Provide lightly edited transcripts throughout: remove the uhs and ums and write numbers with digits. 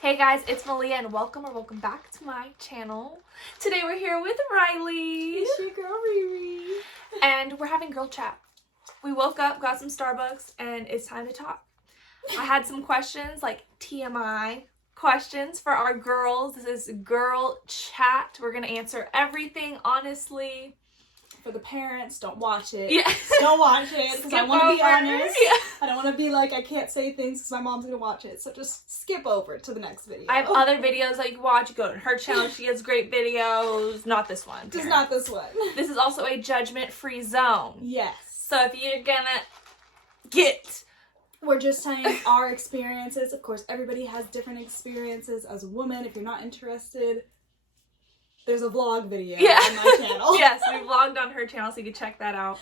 Hey guys, it's Malia and welcome back to my channel. Today we're here with Riley. It's your girl Riri. And we're having girl chat. We woke up, got some Starbucks, and it's time to talk. I had some questions, like TMI questions for our girls. This is girl chat. We're gonna answer everything honestly. For the parents, don't watch it. Yeah. Don't watch it, because I want to be honest. Yeah. I don't want to be like, I can't say things because my mom's going to watch it. So just skip over to the next video. I have other videos that you can watch. You go to her channel. She has great videos. Not this one. Just not this one. This is also a judgment-free zone. Yes. So if you're gonna get... We're just telling our experiences. Of course, everybody has different experiences as a woman. If you're not interested, there's a vlog video on my channel. Yes, we vlogged on her channel, so you can check that out.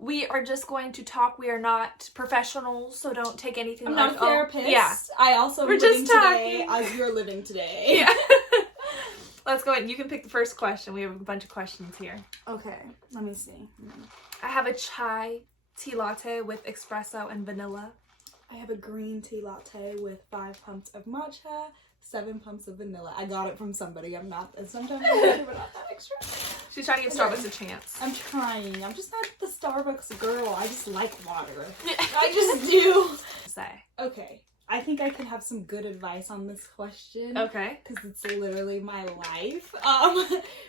We are just going to talk. We are not professionals, so don't take anything. I'm not a therapist. Yeah. I also We're living just today talking. as you're living today. Yeah. Let's go ahead. You can pick the first question. We have a bunch of questions here. Okay, let me see. I have a chai tea latte with espresso and vanilla. I have a green tea latte with 5 pumps of matcha, 7 pumps of vanilla. I got it from somebody. I'm not, sometimes I'm extra, but not that extra. She's trying to give Starbucks a chance. I'm trying. I'm just not the Starbucks girl. I just like water. I just do. Say. Okay. I think I could have some good advice on this question. Okay. Because it's literally my life.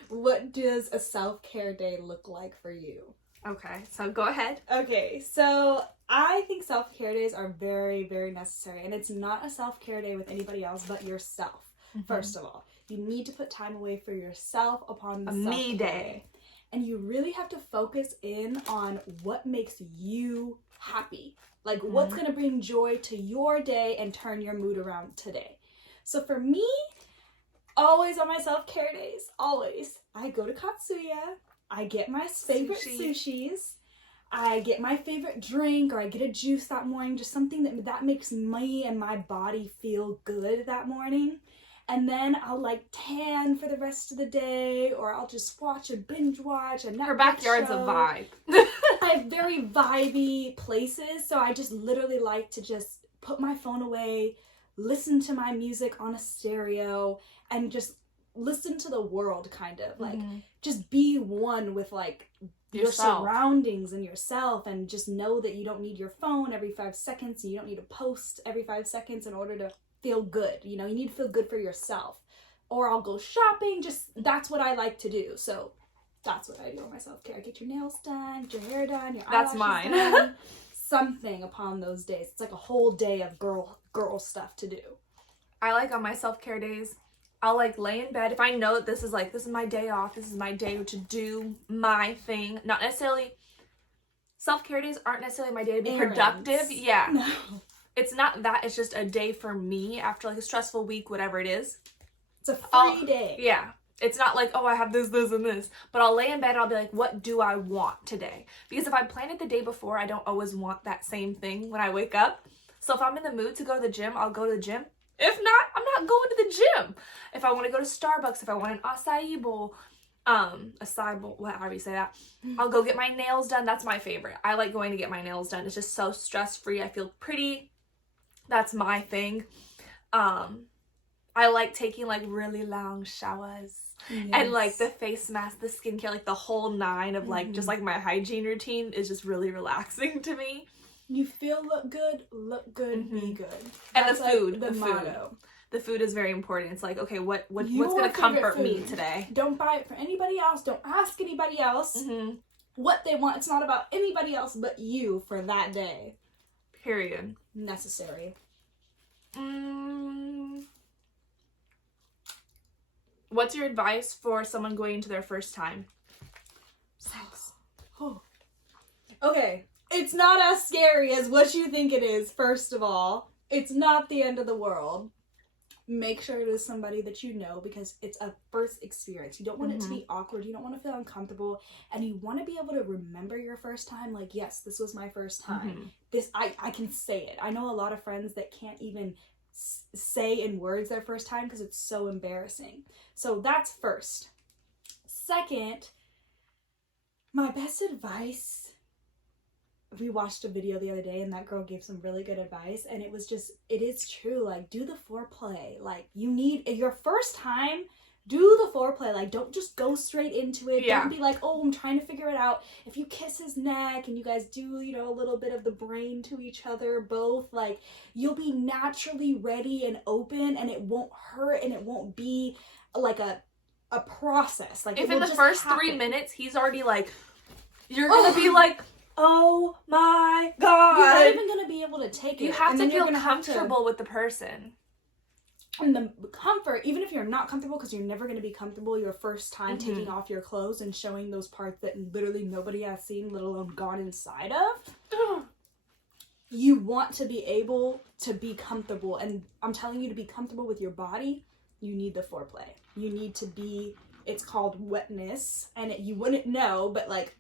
What does a self-care day look like for you? Okay, so go ahead. Okay, so I think self-care days are very, very necessary. And it's not a self-care day with anybody else but yourself, first of all. You need to put time away for yourself upon the me day. And you really have to focus in on what makes you happy. Like, what's going to bring joy to your day and turn your mood around today. So for me, always on my self-care days, always, I go to Katsuya. I get my favorite sushis. I get my favorite drink, or I get a juice that morning, just something that makes me and my body feel good that morning. And then I'll like tan for the rest of the day, or I'll just binge watch a Netflix Her backyard's show. a vibe. I have very vibey places, so I just literally like to just put my phone away, listen to my music on a stereo, and just listen to the world, kind of like just be one with like your surroundings and yourself, and just know that you don't need your phone every 5 seconds, and you don't need to post every 5 seconds in order to feel good. You know, you need to feel good for yourself. Or I'll go shopping. Just that's what I like to do. So that's what I do on my self-care. Get your nails done, get your hair done, your That's eyelashes mine. done. Something upon those days. It's like a whole day of girl stuff to do. I like on my self-care days, I'll like lay in bed. If I know that this is my day off, this is my day to do my thing. Not necessarily, self-care days aren't necessarily my day to be productive. Yeah. No. It's not that, it's just a day for me after like a stressful week, whatever it is. It's a free day. Yeah. It's not like, oh, I have this, and this. But I'll lay in bed and I'll be like, what do I want today? Because if I plan it the day before, I don't always want that same thing when I wake up. So if I'm in the mood to go to the gym, I'll go to the gym. If not, I'm not going to the gym. If I want to go to Starbucks, if I want an acai bowl, however you say that, I'll go get my nails done. That's my favorite. I like going to get my nails done. It's just so stress-free. I feel pretty. That's my thing. I like taking like really long showers. Yes. And like the face mask, the skincare, like the whole 9 of like just like my hygiene routine is just really relaxing to me. You feel look good, be good. And that's the food, like the motto. Food. The food is very important. It's like, okay, what's gonna comfort me today? Don't buy it for anybody else. Don't ask anybody else what they want. It's not about anybody else but you for that day. Period. Necessary. What's your advice for someone going into their first time? Sex. Oh. Okay. It's not as scary as what you think it is, first of all. It's not the end of the world. Make sure it is somebody that you know, because it's a first experience. You don't want it to be awkward. You don't want to feel uncomfortable. And you want to be able to remember your first time. Like, yes, this was my first time. I can say it. I know a lot of friends that can't even say in words their first time because it's so embarrassing. So that's first. Second, my best advice we watched a video the other day and that girl gave some really good advice, and it is true. Like, do the foreplay. Like, you need, your first time, do the foreplay. Like, don't just go straight into it. Yeah. Don't be like, oh, I'm trying to figure it out. If you kiss his neck and you guys do, you know, a little bit of the brain to each other both, like, you'll be naturally ready and open, and it won't hurt, and it won't be like a process. Like, if in the first happen. 3 minutes he's already like, you're gonna be like, oh my god, you're not even gonna be able to take it. You have and to then feel comfortable with the person. And the comfort, even if you're not comfortable, because you're never going to be comfortable your first time taking off your clothes and showing those parts that literally nobody has seen, let alone gone inside of. You want to be able to be comfortable. And I'm telling you, to be comfortable with your body, you need the foreplay. You need to be, it's called wetness. And you wouldn't know, but like,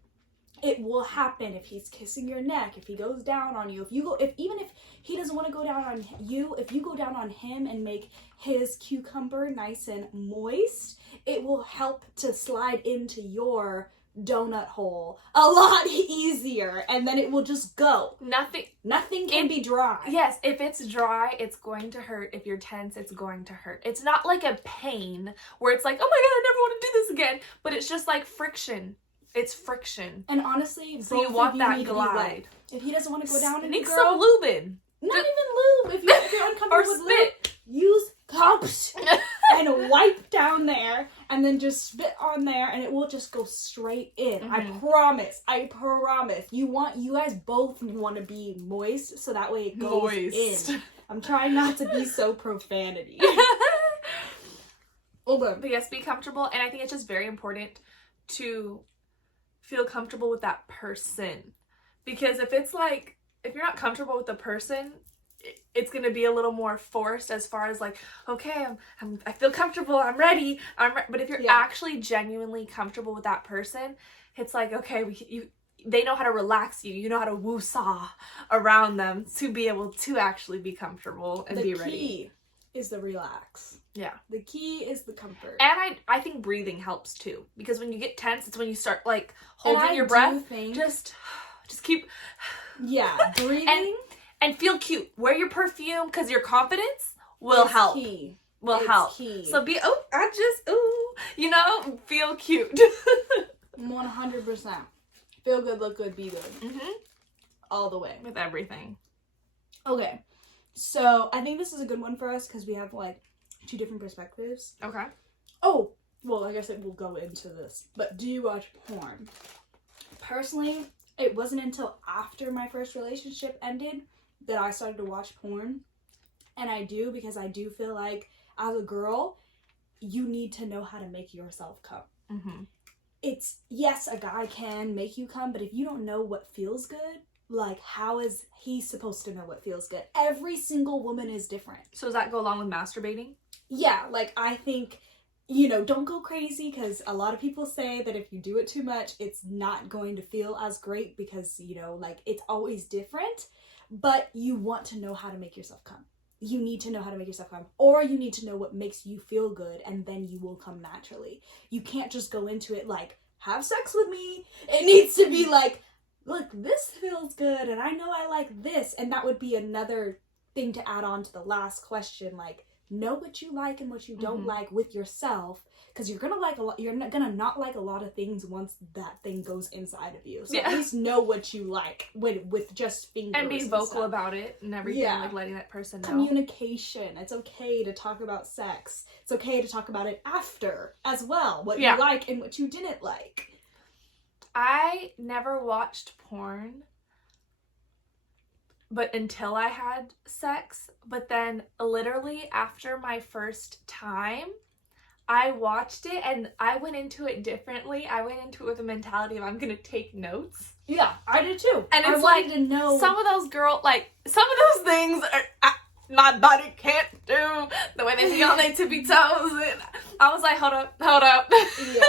it will happen if he's kissing your neck, if he goes down on you, even if he doesn't want to go down on you, if you go down on him and make his cucumber nice and moist, it will help to slide into your donut hole a lot easier, and then it will just go. Nothing can be dry. Yes, if it's dry, it's going to hurt. If you're tense, it's going to hurt. It's not like a pain where it's like, oh my god, I never want to do this again, but it's just like friction. It's friction. And honestly, so you want that glide. If he doesn't want to go down in Sneak some lube in. Not even lube. If you're uncomfortable with lube, use cups and wipe down there, and then just spit on there, and it will just go straight in. I promise. You guys both want to be moist, so that way it goes in. I'm trying not to be so profanity. But yes, be comfortable, and I think it's just very important to feel comfortable with that person, because if you're not comfortable with the person, it's going to be a little more forced as far as like, okay, I feel comfortable, I'm ready, but if you're actually genuinely comfortable with that person, it's like, okay, they know how to relax you, you know how to woo-saw around them to be able to actually be comfortable and be ready. The key is the relax. Yeah. The key is the comfort. And I think breathing helps too, because when you get tense, it's when you start like holding your breath. Just keep breathing and feel cute. Wear your perfume, because your confidence will help. Will help. Key. So feel cute. 100%. Feel good, look good, be good. All the way. With everything. Okay. So I think this is a good one for us because we have like 2 different perspectives. Okay. Oh, well, I guess it will go into this. But do you watch porn? Personally, it wasn't until after my first relationship ended that I started to watch porn. And I do, because I do feel like as a girl, you need to know how to make yourself come. It's, yes, a guy can make you come, but if you don't know what feels good, like, how is he supposed to know what feels good? Every single woman is different. So does that go along with masturbating? Yeah, like, I think, don't go crazy, because a lot of people say that if you do it too much, it's not going to feel as great because, like, it's always different. But you want to know how to make yourself come. You need to know how to make yourself come. Or you need to know what makes you feel good, and then you will come naturally. You can't just go into it like, have sex with me. It needs to be like, look, this feels good, and I know I like this. And that would be another thing to add on to the last question. Like, know what you like and what you don't like with yourself, because you're gonna like a lot. You're not gonna not like a lot of things once that thing goes inside of you. So at least know what you like with just fingers and be vocal about it and everything. Like letting that person know. Communication. It's okay to talk about sex. It's okay to talk about it after as well. What you like and what you didn't like. I never watched porn, but until I had sex. But then literally after my first time, I watched it and I went into it differently. I went into it with a mentality of I'm going to take notes. Yeah, I did too. And it's like, to know. Some of those some of those things my body can't do, the way they feel on their tippy toes. And I was like, hold up. Yeah.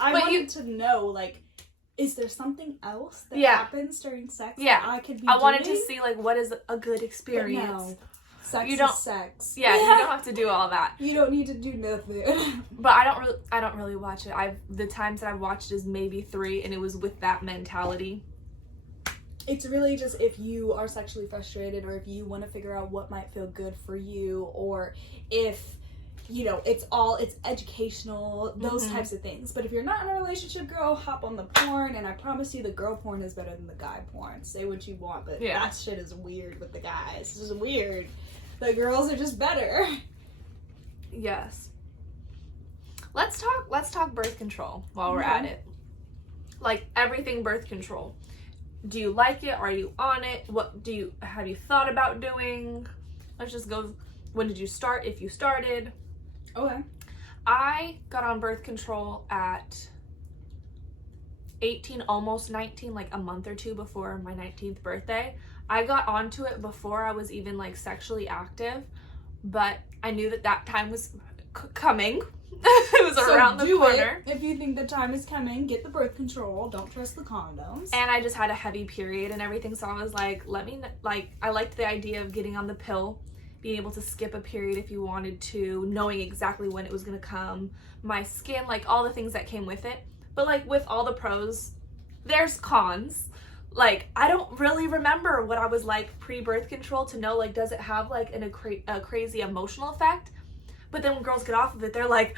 I wanted to know, like, is there something else that happens during sex that I could be doing? wanted to see, like, what is a good experience. But no. Sex is sex. Yeah, you don't have to do all that. You don't need to do nothing. But I don't really watch it. The times that I've watched is maybe 3, and it was with that mentality. It's really just if you are sexually frustrated, or if you want to figure out what might feel good for you, or if, you know, it's educational, those types of things. But if you're not in a relationship, girl, hop on the porn, and I promise you the girl porn is better than the guy porn. Say what you want, but that shit is weird with the guys. It's just weird. The girls are just better. Yes. Let's talk birth control while we're at it. Like, everything birth control. Do you like it? Are you on it? Have you thought about doing? Let's just go. When did you start? If you started. Okay. I got on birth control at 18, almost 19, like a month or two before my 19th birthday. I got onto it before I was even like sexually active, but I knew that time was coming. It was around the corner. If you think the time is coming, get the birth control. Don't trust the condoms. And I just had a heavy period and everything, so I was like, I liked the idea of getting on the pill, being able to skip a period if you wanted to, knowing exactly when it was going to come, my skin, like all the things that came with it. But like with all the pros, there's cons. Like, I don't really remember what I was like pre-birth control to know, like, does it have like a crazy emotional effect? But then when girls get off of it, they're like,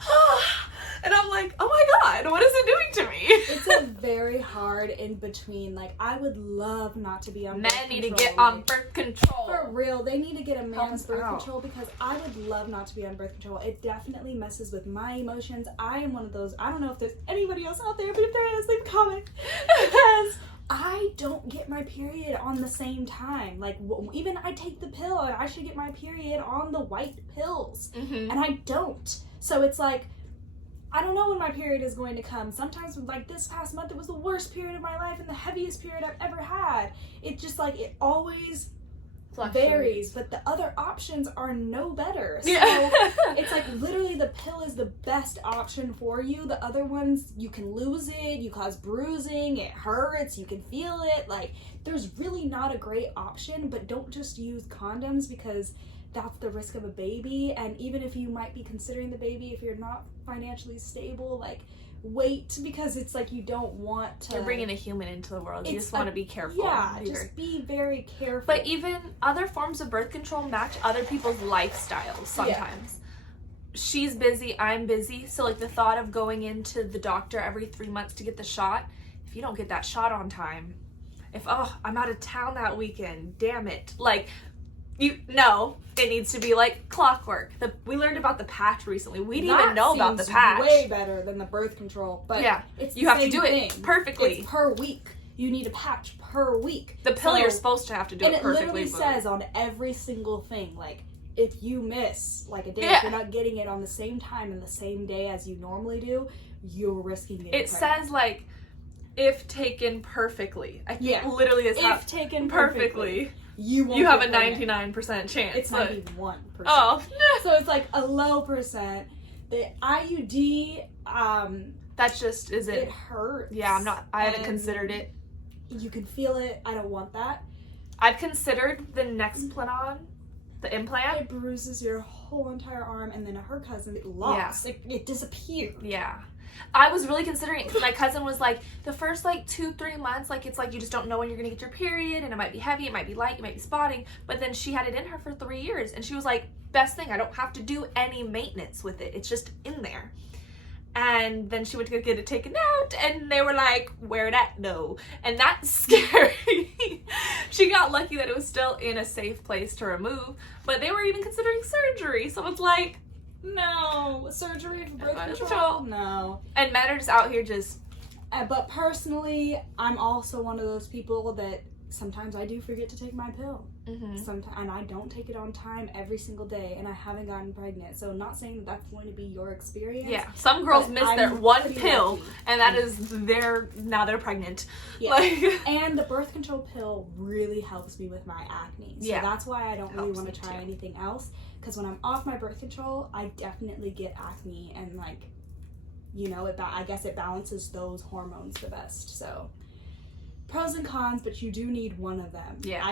ah, and I'm like, oh my God, what is it doing to me? It's a very hard in between. Like, I would love not to be on birth control. Men need to get on birth control. For real, they need to get a man's birth control, because I would love not to be on birth control. It definitely messes with my emotions. I am one of those, I don't know if there's anybody else out there, but if there is, leave a comment. Because I don't get my period on the same time. Like, even I take the pill, and I should get my period on the white pills. And I don't. So it's like, I don't know when my period is going to come. Sometimes, like this past month, it was the worst period of my life and the heaviest period I've ever had. It just, like, it always varies, but the other options are no better. So it's like, literally, the pill is the best option for you. The other ones, you can lose it, you cause bruising, it hurts, you can feel it. Like, there's really not a great option, but don't just use condoms, because that's the risk of a baby. And even if you might be considering the baby, if you're not financially stable, like, wait, because it's like, you don't want to, you're bringing a human into the world. You just want to be careful. Just be very careful. But even other forms of birth control match other people's lifestyles sometimes. She's busy, I'm busy, so like the thought of going into the doctor every 3 months to get the shot, if you don't get that shot on time, I'm out of town that weekend, damn it, like, it needs to be like clockwork. We learned about the patch recently. We didn't even know about the patch. Way better than the birth control, but you have to do it perfectly. It's per week. You need a patch per week. The pill, you're supposed to have to do it perfectly. And it literally says on every single thing, like, if you miss like a day, if you're not getting it on the same time and the same day as you normally do, you're risking getting pregnant. Says like, if taken perfectly. I think literally is if taken perfectly. You have a 99% chance. It's 91%. Oh. So it's like a low percent. The IUD, that's just, it hurts. Yeah, I haven't considered it. You can feel it. I don't want that. I've considered the Nexplanon, the implant. It bruises your whole entire arm, and then her cousin, it locks. It disappeared. Yeah. I was really considering it because my cousin was like, the first like 2-3 months, like, it's like you just don't know when you're gonna get your period, and it might be heavy, it might be light, you might be spotting, but then she had it in her for 3 years, and she was like, best thing, I don't have to do any maintenance with it, it's just in there. And then she went to go get it taken out, and they were like, where it at? No. And that's scary. She got lucky that it was still in a safe place to remove, but they were even considering surgery, so it's like, no, surgery for birth control? No. And men are just out here just... But personally, I'm also one of those people that sometimes I do forget to take my pill. Sometimes, and I don't take it on time every single day, and I haven't gotten pregnant. So I'm not saying that's going to be your experience. Yeah, some girls miss their one pill, lucky. And that is now they're pregnant. Yeah, and the birth control pill really helps me with my acne. So that's why I don't really want to try anything else. Because when I'm off my birth control, I definitely get acne, and like, I guess it balances those hormones the best. So pros and cons, but you do need one of them. Yeah.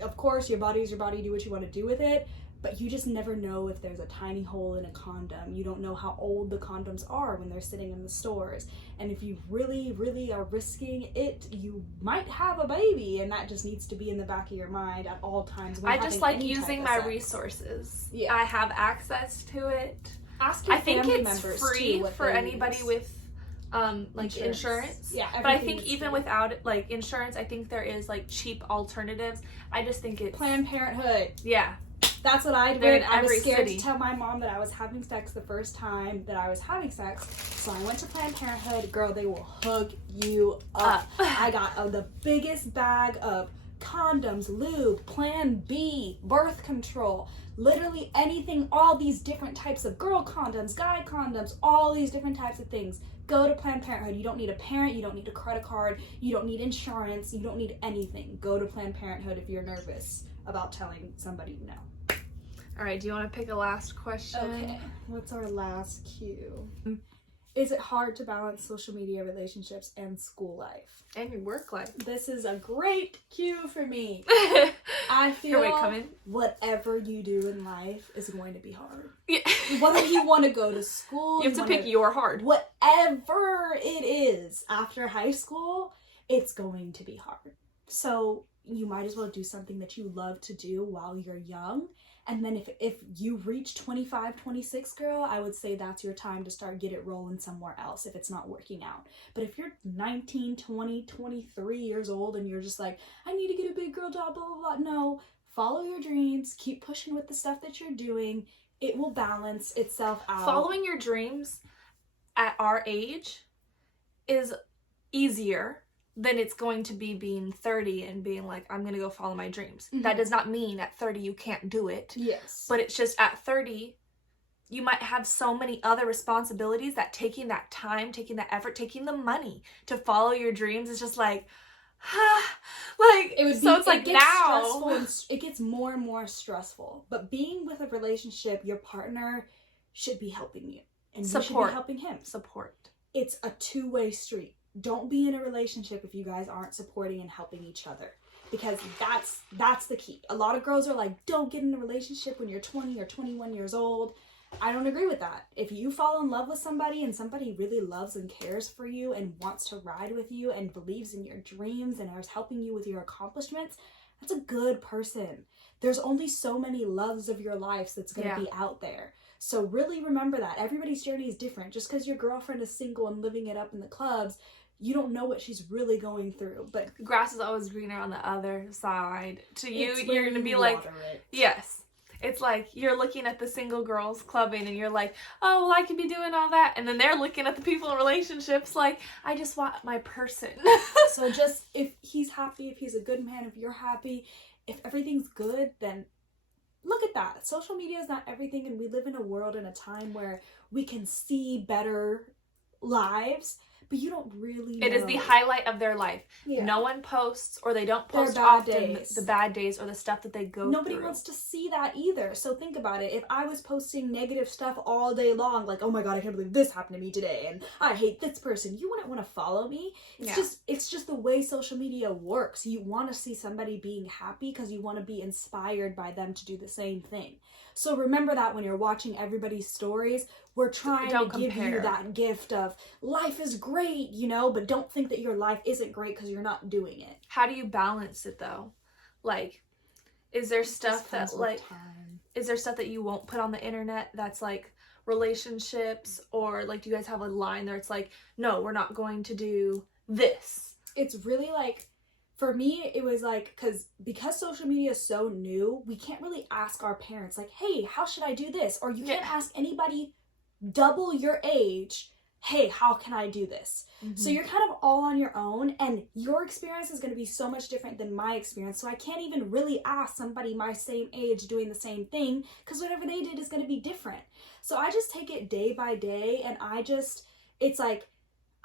Of course, your body is your body, do what you want to do with it, but you just never know if there's a tiny hole in a condom. You don't know how old the condoms are when they're sitting in the stores. And if you really, really are risking it, you might have a baby, and that just needs to be in the back of your mind at all times. I just like using my resources. Yeah. I have access to it. Ask your family members I think it's free for anybody with like insurance. Yeah, but I think even without like insurance, I think there is like cheap alternatives. I just think it's Planned Parenthood. Yeah. That's what I did. I was scared to tell my mom that I was having sex the first time that I was having sex. So I went to Planned Parenthood. Girl, they will hook you up. I got the biggest bag of condoms, lube, Plan B, birth control, literally anything, all these different types of girl condoms, guy condoms, all these different types of things. Go to Planned Parenthood. You don't need a parent. You don't need a credit card. You don't need insurance. You don't need anything. Go to Planned Parenthood if you're nervous about telling somebody no. All right, do you want to pick a last question? Okay, what's our last cue? Is it hard to balance social media, relationships, and school life? And your work life. This is a great cue for me. I feel whatever you do in life is going to be hard. Yeah. Whether you want to go to school, you have to pick your hard. Whatever it is after high school, it's going to be hard. So you might as well do something that you love to do while you're young. And then if you reach 25, 26, girl, I would say that's your time to start get it rolling somewhere else if it's not working out. But if you're 19, 20, 23 years old and you're just like, I need to get a big girl job, blah, blah, blah. No, follow your dreams. Keep pushing with the stuff that you're doing. It will balance itself out. Following your dreams at our age is easier than it's going to be being 30 and being like, I'm going to go follow my dreams. Mm-hmm. That does not mean at 30 you can't do it. Yes. But it's just at 30, you might have so many other responsibilities that taking that time, taking that effort, taking the money to follow your dreams is just like, like, it would be, so it's like now. It gets more and more stressful. But being with a relationship, your partner should be helping you. And you should be helping him. Support. It's a two-way street. Don't be in a relationship if you guys aren't supporting and helping each other, because that's the key. A lot of girls are like, don't get in a relationship when you're 20 or 21 years old. I don't agree with that. If you fall in love with somebody and somebody really loves and cares for you and wants to ride with you and believes in your dreams and is helping you with your accomplishments, that's a good person. There's only so many loves of your lives that's going to be out there. So really remember that. Everybody's journey is different. Just because your girlfriend is single and living it up in the clubs, you don't know what she's really going through. But grass is always greener on the other side. To you, you're going to be like, yes. It's like you're looking at the single girls clubbing and you're like, oh, well, I could be doing all that. And then they're looking at the people in relationships like, I just want my person. So just, if he's happy, if he's a good man, if you're happy, if everything's good, then look at that. Social media is not everything, and we live in a world and a time where we can see better lives, but you don't really know. It is the highlight of their life. Yeah. No one posts, or they don't post often the bad days or the stuff that they go through. Nobody wants to see that either. So think about it. If I was posting negative stuff all day long, like, oh my God, I can't believe this happened to me today, and I hate this person, you wouldn't want to follow me. It's just the way social media works. You want to see somebody being happy because you want to be inspired by them to do the same thing. So remember that when you're watching everybody's stories, we're trying to give you that gift of life is great, you know, but don't think that your life isn't great because you're not doing it. How do you balance it though? Like, is there stuff that you won't put on the internet that's like relationships, or like do you guys have a line there it's like, no, we're not going to do this? It's really like, for me, it was like, because social media is so new, we can't really ask our parents, like, hey, how should I do this? Or you can't ask anybody double your age, hey, how can I do this? Mm-hmm. So you're kind of all on your own, and your experience is going to be so much different than my experience. So I can't even really ask somebody my same age doing the same thing, because whatever they did is going to be different. So I just take it day by day, and it's like,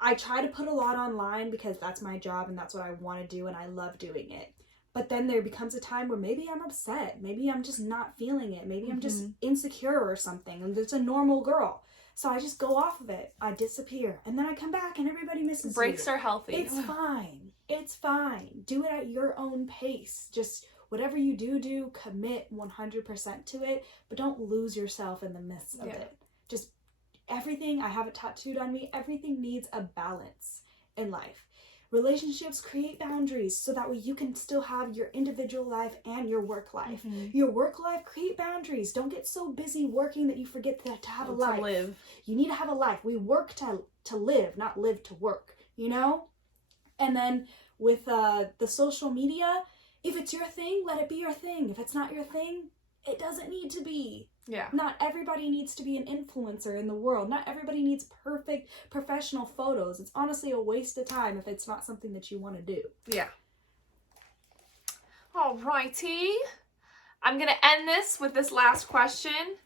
I try to put a lot online because that's my job and that's what I want to do and I love doing it. But then there becomes a time where maybe I'm upset. Maybe I'm just not feeling it. Maybe I'm just insecure or something, and it's a normal girl. So I just go off of it. I disappear. And then I come back and everybody misses me. Breaks are healthy. It's fine. It's fine. Do it at your own pace. Just whatever you do, commit 100% to it, but don't lose yourself in the midst of it. Just everything, I have it tattooed on me, everything needs a balance in life. Relationships create boundaries so that way you can still have your individual life and your work life. Your work life, create boundaries. Don't get so busy working that you forget to have a life. Live. You need to have a life. We work to live, not live to work, you know? And then with the social media, if it's your thing, let it be your thing. If it's not your thing, it doesn't need to be. Yeah. Not everybody needs to be an influencer in the world. Not everybody needs perfect professional photos. It's honestly a waste of time if it's not something that you want to do. Yeah. Alrighty. I'm going to end this with this last question.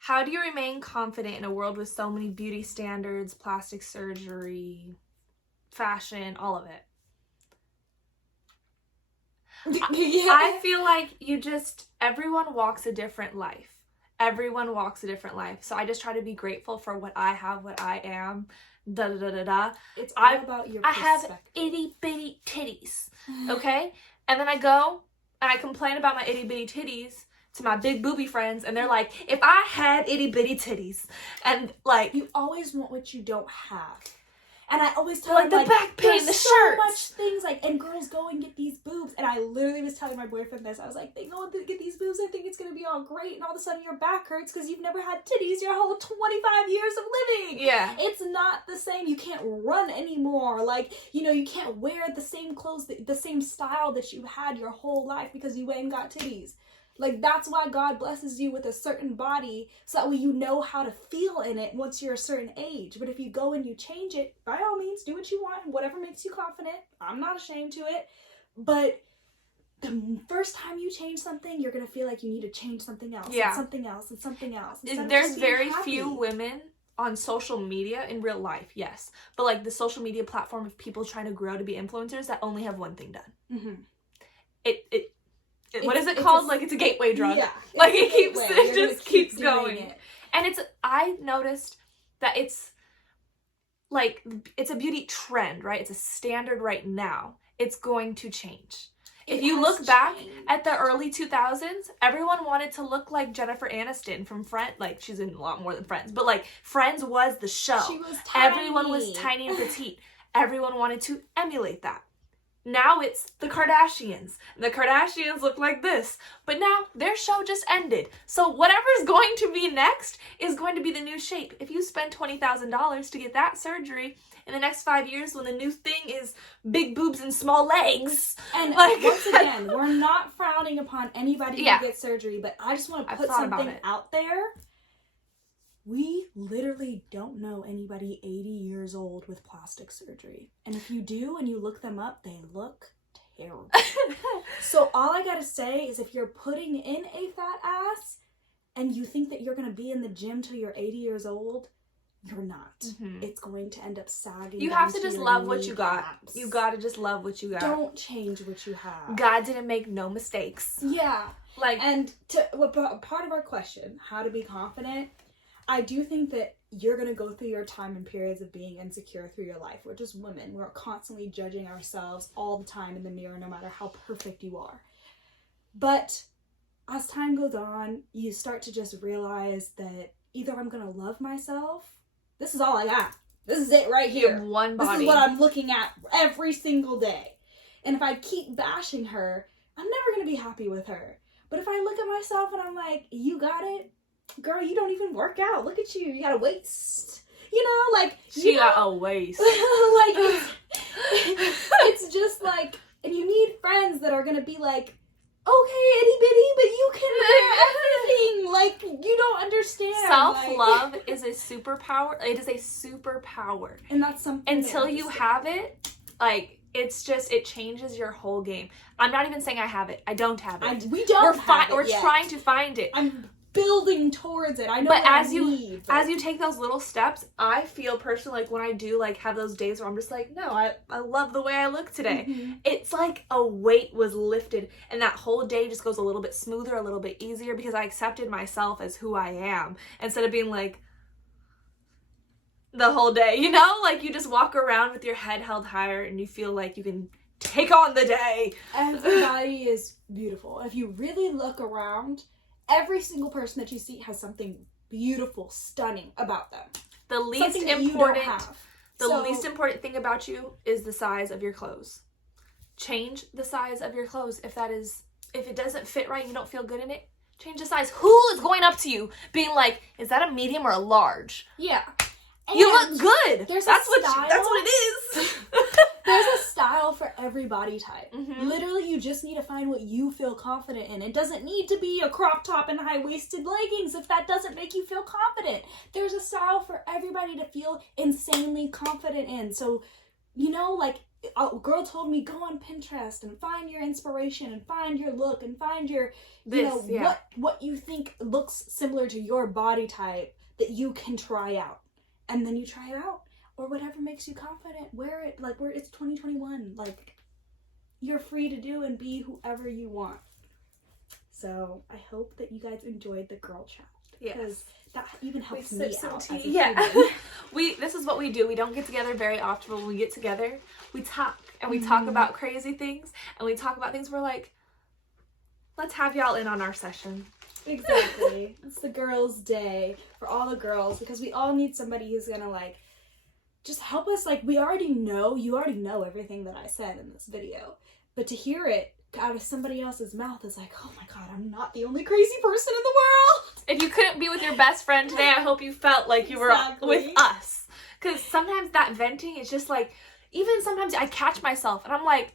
How do you remain confident in a world with so many beauty standards, plastic surgery, fashion, all of it? I feel like everyone walks a different life. Everyone walks a different life. So I just try to be grateful for what I have, what I am, It's all about your perspective. I have itty bitty titties, okay? And then I go and I complain about my itty bitty titties to my big booby friends, and they're like, if I had itty bitty titties, and like, you always want what you don't have. And I always tell like them, the back pain, the so shirts. much things, like, and girls go and get these boobs. And I literally was telling my boyfriend this. I was like, they go and get these boobs, I think it's going to be all great. And all of a sudden your back hurts because you've never had titties your whole 25 years of living. Yeah. It's not the same. You can't run anymore. Like, you know, you can't wear the same clothes, the same style that you had your whole life because you went and got titties. Like, that's why God blesses you with a certain body, so that way you know how to feel in it once you're a certain age. But if you go and you change it, by all means, do what you want, whatever makes you confident. I'm not ashamed to it. But the first time you change something, you're going to feel like you need to change something else, and something else, and something else. There's very few women on social media in real life, yes. But, like, the social media platform of people trying to grow to be influencers that only have one thing done. What is it called? Like, it's a gateway drug. Yeah. Like, it just keeps going. And I noticed that it's like, it's a beauty trend, right? It's a standard right now. It's going to change. If you look back at the early 2000s, everyone wanted to look like Jennifer Aniston from Friends. Like, she's in a lot more than Friends. But, like, Friends was the show. She was tiny. Everyone was tiny and petite. Everyone wanted to emulate that. Now it's the Kardashians. The Kardashians look like this. But now their show just ended. So whatever's going to be next is going to be the new shape. If you spend $20,000 to get that surgery, in the next 5 years when the new thing is big boobs and small legs. And like, once again, we're not frowning upon anybody who gets surgery, but I just want to put something out there. We literally don't know anybody 80 years old with plastic surgery. And if you do and you look them up, they look terrible. So all I gotta say is, if you're putting in a fat ass and you think that you're gonna be in the gym till you're 80 years old, you're not. It's going to end up sagging. You have to just love what you got. You gotta just love what you got. Don't change what you have. God didn't make no mistakes. Yeah. Like, and part of our question, how to be confident, I do think that you're going to go through your time and periods of being insecure through your life. We're just women. We're constantly judging ourselves all the time in the mirror, no matter how perfect you are. But as time goes on, you start to just realize that either I'm going to love myself. This is all I got. This is it right here. One body. This is what I'm looking at every single day. And if I keep bashing her, I'm never going to be happy with her. But if I look at myself and I'm like, you got it? Girl, you don't even work out. Look at you. You got a waist. You know, like... She got a waist. Like, it's just like... And you need friends that are going to be like, okay, itty bitty, but you can wear everything. Like, you don't understand. Self-love is a superpower. It is a superpower. And that's something... Until you have it, like... It's just, it changes your whole game. I'm not even saying I have it. I don't have it. We don't have it We're yet. Trying to find it. I'm building towards it. I know. But as you take those little steps, I feel personally like when I do like have those days where I'm just like, no, I love the way I look today. It's like a weight was lifted, and that whole day just goes a little bit smoother, a little bit easier, because I accepted myself as who I am instead of being like the whole day, you know? Like, you just walk around with your head held higher and you feel like you can take on the day. Everybody is beautiful. If you really look around, every single person that you see has something beautiful, stunning about them. The least Something that important, you don't have. the least important thing about you is the size of your clothes. Change the size of your clothes if it doesn't fit right and you don't feel good in it. Change the size. Who is going up to you being like, is that a medium or a large? Yeah. And you look good. That's what it is. There's a style for every body type. Mm-hmm. Literally, you just need to find what you feel confident in. It doesn't need to be a crop top and high-waisted leggings if that doesn't make you feel confident. There's a style for everybody to feel insanely confident in. So, you know, like, a girl told me, go on Pinterest and find your inspiration and find your look and find your, what you think looks similar to your body type that you can try out. And then you try it out. Or whatever makes you confident, wear it. Like, it's 2021. Like, you're free to do and be whoever you want. So, I hope that you guys enjoyed the girl chat. Because that even helps me out. This is what we do. We don't get together very often, but when we get together, we talk. And we talk about crazy things. And we talk about things we're like, let's have y'all in on our session. Exactly. It's the girls' day for all the girls. Because we all need somebody who's going to, like, just help us. Like, you already know everything that I said in this video, but to hear it out of somebody else's mouth is like, oh my god, I'm not the only crazy person in the world. If you couldn't be with your best friend today, I hope you felt like you were with us, because sometimes that venting is just like, even sometimes I catch myself and I'm like,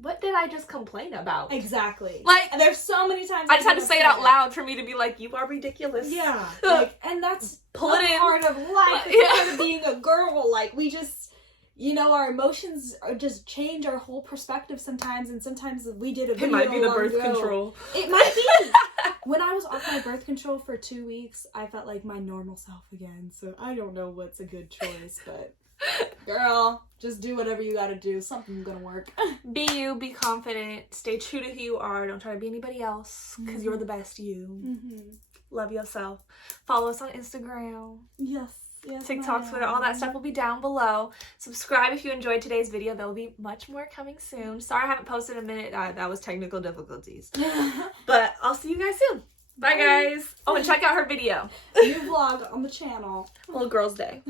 what did I just complain about? Exactly. Like, and there's so many times I just had to say it out loud for me to be like, you are ridiculous. Yeah. Like, and that's part of life. It's part of being a girl. Like, we just, you know, our emotions just change our whole perspective sometimes, and sometimes we did a video. It might be the birth control. It might be. When I was off my birth control for 2 weeks, I felt like my normal self again. So I don't know what's a good choice, but girl, just do whatever you gotta do. Something's gonna work. Be you, be confident, stay true to who you are. Don't try to be anybody else, because you're the best you. Love yourself. Follow us on Instagram. Yes, TikTok, Twitter, all that stuff will be down below. Subscribe if you enjoyed today's video. There will be much more coming soon. Sorry I haven't posted in a minute. That was technical difficulties. But I'll see you guys soon. Bye, guys. Oh, and check out her video. New vlog on the channel. Little Girls Day.